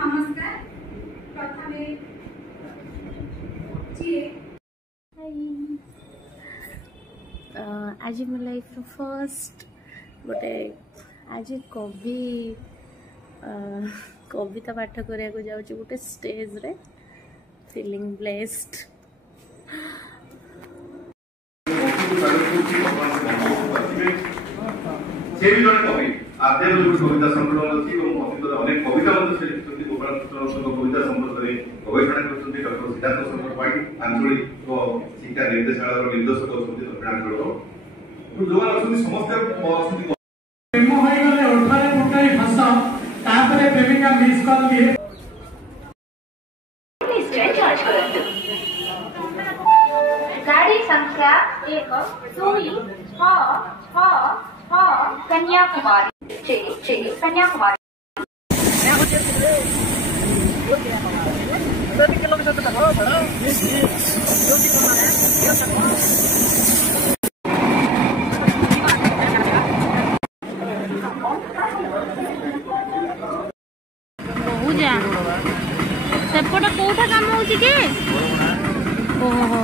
नमस्कार प्रथमे आज मो लाइफ फर्स्ट गोटे आज कविता पाठ करने जाऊँ गोटे स्टेज रे फीलिंग ब्लेस्ड। से भी जन कवि आद्य कविता संकलन अच्छी अनेक कविता गोपाल कृष्ण कविता संपर्क गवेषणा कर डॉक्टर सिद्धार्थ शंकर पाई आंचलिक शिक्षा निर्देशालय निर्देशक अच्छा दक्षिणांचल जो समस्त प्रेमिका मिस कॉल दिए गाड़ी संख्या 1 2 6 कन्याकुमारी कन्याकुमारी बहुजा सेपट कोठा काम होची के ओहो